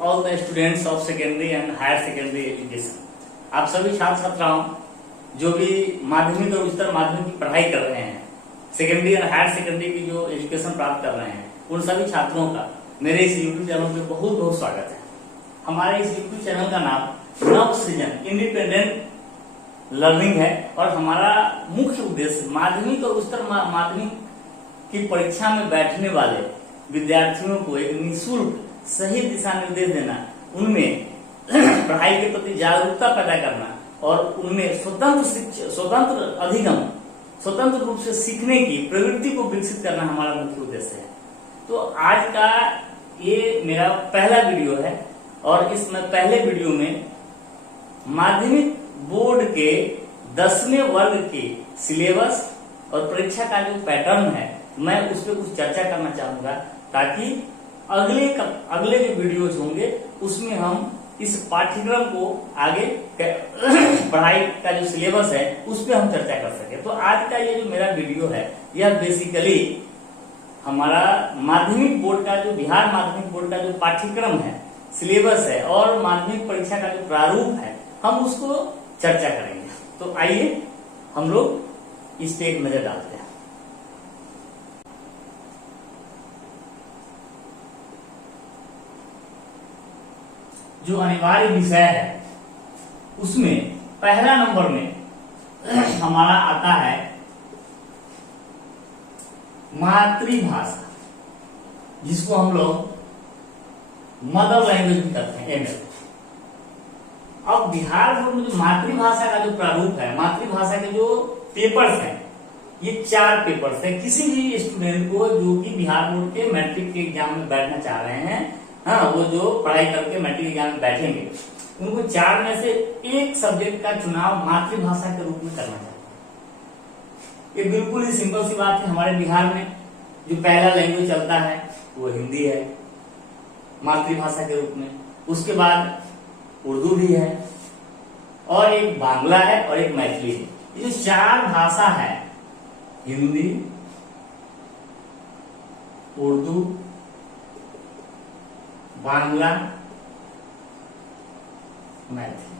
all the students of secondary and higher secondary education। आप सभी छात्र छात्राओं जो भी माध्यमिक और उच्चतर माध्यमिक की पढ़ाई कर रहे हैं, सेकेंडरी और हायर सेकेंडरी की जो एजुकेशन प्राप्त कर रहे हैं, उन सभी छात्रों का मेरे इस यूट्यूब चैनल पे बहुत बहुत स्वागत है। हमारे इस यूट्यूब चैनल का नाम नव सृजन इंडिपेंडेंट लर्निंग है और हमारा मुख्य उद्देश्य माध्यमिक और उच्चतर माध्यमिक की परीक्षा में बैठने वाले विद्यार्थियों को एक निःशुल्क सही दिशा निर्देश देना, उनमें पढ़ाई के प्रति जागरूकता पैदा करना और उनमें स्वतंत्र अधिगम, स्वतंत्र रूप से सीखने की प्रवृत्ति को विकसित करना हमारा मुख्य उद्देश्य है। तो आज का ये मेरा पहला वीडियो है और इस पहले वीडियो में माध्यमिक बोर्ड के 10वें वर्ग के सिलेबस और परीक्षा का जो पैटर्न है, मैं उस पर कुछ चर्चा करना चाहूंगा ताकि अगले जो वीडियोज होंगे उसमें हम इस पाठ्यक्रम को आगे पढ़ाई का जो सिलेबस है उस पर हम चर्चा कर सके। तो आज का ये जो मेरा वीडियो है यह बेसिकली हमारा माध्यमिक बोर्ड का जो बिहार माध्यमिक बोर्ड का जो पाठ्यक्रम है, सिलेबस है और माध्यमिक परीक्षा का जो प्रारूप है, हम उसको चर्चा करेंगे। तो आइए हम लोग इस पे एक नजर डालते हैं। जो अनिवार्य विषय है उसमें पहला नंबर में हमारा आता है मातृभाषा, जिसको हम लोग मदर लैंग्वेज भी कहते हैं, एमएल। अब बिहार बोर्ड में जो मातृभाषा का जो प्रारूप है, मातृभाषा के जो पेपर्स हैं, ये 4 पेपर्स है। किसी भी स्टूडेंट को जो कि बिहार बोर्ड के मैट्रिक के एग्जाम में बैठना चाह रहे हैं, हाँ, वो जो पढ़ाई करके मैट्रिक एग्जाम में बैठेंगे, उनको 4 में से एक सब्जेक्ट का चुनाव मातृभाषा के रूप में करना चाहिए। ये बिल्कुल ही सिंपल सी बात है। हमारे बिहार में जो पहला लैंग्वेज चलता है वो हिंदी है मातृभाषा के रूप में, उसके बाद उर्दू भी है और एक बांग्ला है और एक मैथिली है। ये जो 4 भाषा है, हिंदी, उर्दू, बांग्ला, मैथिली,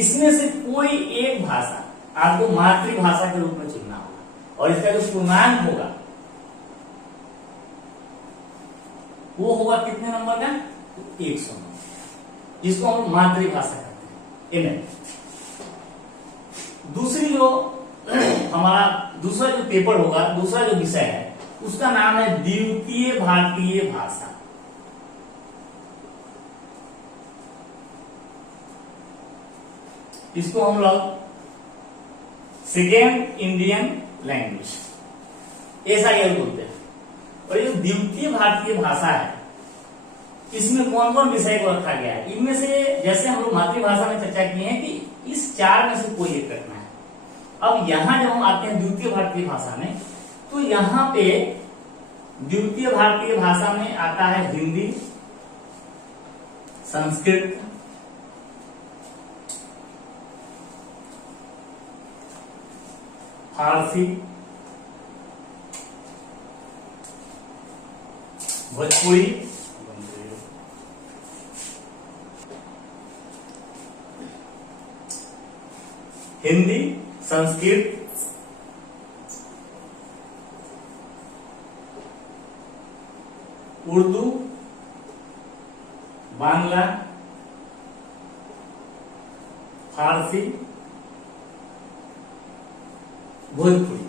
इसमें से कोई एक भाषा आपको मातृभाषा के रूप में चुनना होगा और इसका जो पूर्णांक होगा वो होगा कितने नंबर का? 100, जिसको हम मातृभाषा कहते हैं, इन्हें। दूसरी जो हमारा दूसरा जो पेपर होगा, दूसरा जो विषय है, उसका नाम है द्वितीय भारतीय भाषा। इसको हम लोग सेकेंड इंडियन लैंग्वेज SIL बोलते हैं। और ये द्वितीय भारतीय भाषा है, इसमें कौन कौन विषय को रखा गया है? इनमें से जैसे हम लोग मातृभाषा में चर्चा किए हैं कि इस 4 में से कोई एक रखना है। अब यहां जब हम आते हैं द्वितीय भारतीय भाषा में, तो यहां पे द्वितीय भारतीय भाषा में आता है हिंदी, संस्कृत, फारसी, भोजपुरी, हिंदी, संस्कृत, उर्दू, बांग्ला, फारसी, भोजपुरी।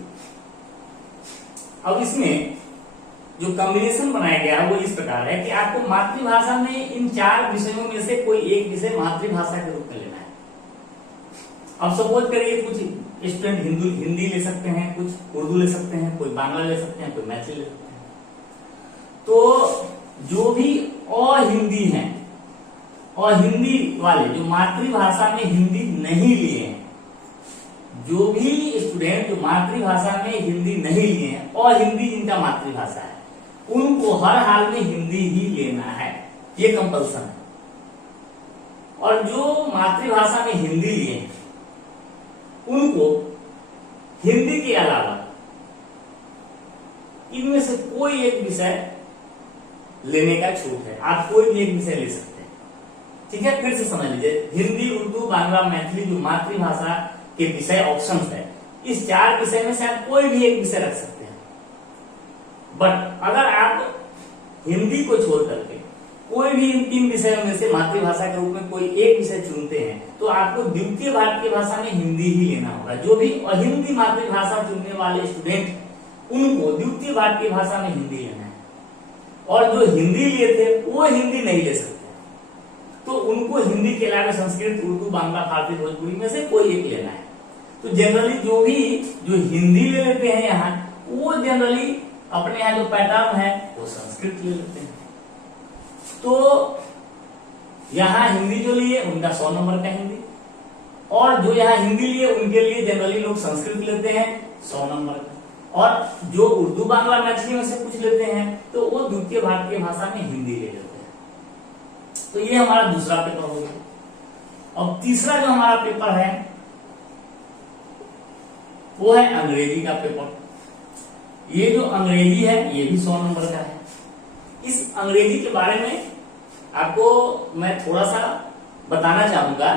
अब इसमें जो कॉम्बिनेशन बनाया गया है वो इस प्रकार है कि आपको मातृभाषा में इन 4 विषयों में से कोई एक विषय मातृभाषा के रूप में लेना है। अब सपोज करिए कुछ स्टूडेंट हिंदी ले सकते हैं, कुछ उर्दू ले सकते हैं, कोई बांग्ला ले सकते हैं, कोई मैथिली ले सकते हैं। तो जो भी अहिंदी हैं और हिंदी वाले जो मातृभाषा में हिंदी नहीं लिए हैं, जो भी स्टूडेंट जो मातृभाषा में हिंदी नहीं लिए हैं और हिंदी जिनका मातृभाषा है, उनको हर हाल में हिंदी ही लेना है, ये कंपल्सन है। और जो मातृभाषा में हिंदी लिए हैं उनको हिंदी के अलावा इनमें से कोई एक विषय लेने का छूट है, आप कोई भी एक विषय ले सकते हैं। ठीक है, फिर से समझ लीजिए, हिंदी, उर्दू, बांग्ला, मैथिली जो मातृभाषा के विषय ऑप्शंस है, इस 4 विषय में से आप कोई भी एक विषय रख सकते हैं। बट अगर आप हिंदी को छोड़ करके कोई भी इन 3 विषयों में से मातृभाषा के रूप में कोई एक विषय चुनते हैं तो आपको द्वितीय भारतीय भाषा में हिंदी ही लेना होगा। जो भी अहिंदी मातृभाषा चुनने वाले स्टूडेंट उनको द्वितीय भारतीय भाषा में हिंदी लेना है, और जो हिंदी लिए थे वो हिंदी नहीं ले सकते, तो उनको हिंदी के अलावा संस्कृत, उर्दू, बांग्ला, फारसी, भोजपुरी में से कोई एक लेना है। तो जनरली जो हिंदी ले लेते हैं यहाँ, वो जनरली अपने यहाँ जो पैटर्न है वो संस्कृत ले लेते हैं। तो यहाँ हिंदी जो लिए उनका 100 नंबर का हिंदी, और जो यहाँ हिंदी लिए उनके लिए जनरली लोग संस्कृत लेते हैं 100 नंबर का, और जो उर्दू, बांग्ला, मैथिली में से कुछ लेते हैं तो वो द्वितीय भारतीय भाषा में हिंदी ले लेते हैं। तो ये हमारा दूसरा पेपर हो गया। अब तीसरा जो हमारा पेपर है वो है अंग्रेजी का पेपर। ये जो अंग्रेजी है ये भी 100 नंबर का है। इस अंग्रेजी के बारे में आपको मैं थोड़ा सा बताना चाहूंगा।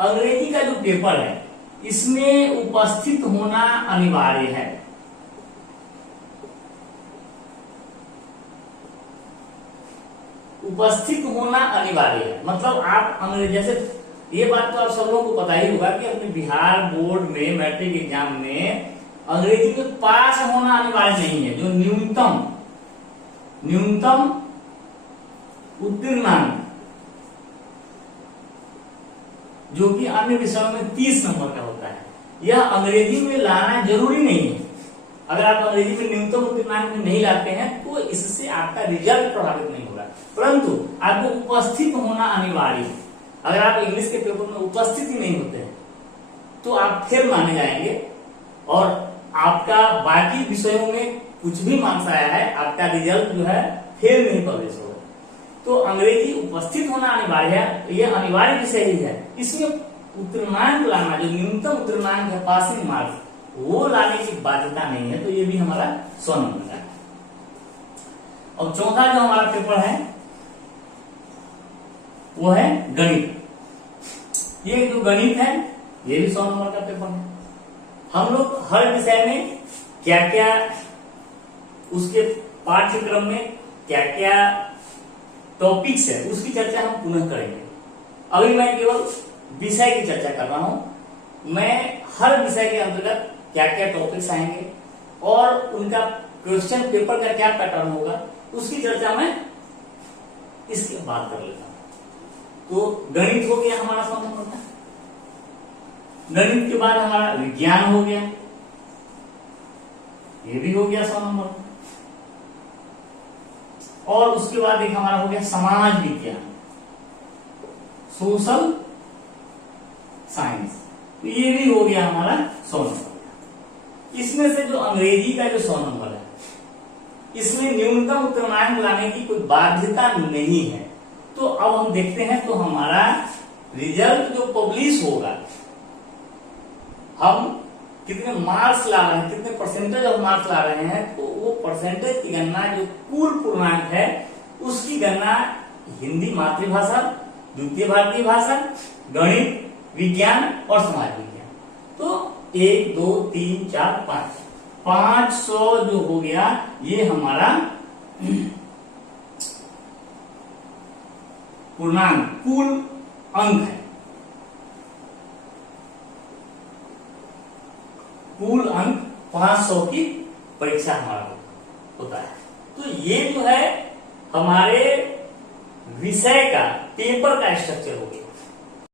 अंग्रेजी का जो पेपर है इसमें उपस्थित होना अनिवार्य है। उपस्थित होना अनिवार्य है, मतलब आप अंग्रेजी, जैसे ये बात तो आप सब लोगों को पता ही होगा कि अपने बिहार बोर्ड में मैट्रिक एग्जाम में अंग्रेजी में पास होना अनिवार्य नहीं है। जो न्यूनतम उत्तीर्णांक जो कि अन्य विषयों में 30 नंबर का होता है, यह अंग्रेजी में लाना जरूरी नहीं है। अगर आप अंग्रेजी में न्यूनतम उत्तीर्णांक में नहीं लाते हैं तो इससे आपका रिजल्ट प्रभावित नहीं होगा, परंतु आपको उपस्थित होना अनिवार्य है। अगर आप इंग्लिश के पेपर में उपस्थित ही नहीं होते हैं तो आप फेल माने जाएंगे, और आपका बाकी विषयों में कुछ भी मार्क्स आया है, आपका रिजल्ट जो है फेल नहीं पब्लिश होगा। तो अंग्रेजी उपस्थित होना अनिवार्य है, यह अनिवार्य विषय ही है। इसमें उत्तीर्णांक लाना, जो न्यूनतम उत्तीर्णांक है, पासिंग मार्क्स, वो लाने की बाध्यता नहीं है। तो ये भी हमारा 100 नंबर का है। और चौथा जो हमारा पेपर है वो है गणित। ये जो गणित है ये भी 100 नंबर का पेपर है। हम लोग हर विषय में क्या क्या उसके पाठ्यक्रम में क्या क्या टॉपिक्स है उसकी चर्चा हम पुनः करेंगे। अभी मैं केवल विषय की चर्चा कर रहा हूं। मैं हर विषय के अंतर्गत क्या क्या टॉपिक्स आएंगे और उनका क्वेश्चन पेपर का क्या पैटर्न होगा उसकी चर्चा मैं इसके बाद कर लेता हूं। तो गणित हो गया हमारा 100 नंबर का। गणित के बाद हमारा विज्ञान हो गया, ये भी हो गया 100 नंबर। और उसके बाद एक हमारा हो गया समाज विज्ञान, सोशल साइंस, तो ये भी हो गया हमारा 100 नंबर। इसमें से जो अंग्रेजी का जो 100 नंबर है इसमें न्यूनतम उत्तीर्णांक लाने की कोई बाध्यता नहीं है। तो अब हम देखते हैं तो हमारा रिजल्ट जो पब्लिश होगा, हम कितने मार्क्स ला रहे हैं, कितने परसेंटेज ऑफ मार्क्स ला रहे हैं, तो वो परसेंटेज की गणना जो कुल पूर्णांक है उसकी गणना हिंदी मातृभाषा, द्वितीय भारतीय भाषा, गणित, विज्ञान और समाज विज्ञान, तो 1 2 3 4 500 जो हो गया ये हमारा पूर्णांक कुल अंक है। कुल अंक 500 की परीक्षा हमारा होता है। तो ये जो है हमारे विषय का पेपर का स्ट्रक्चर हो गया।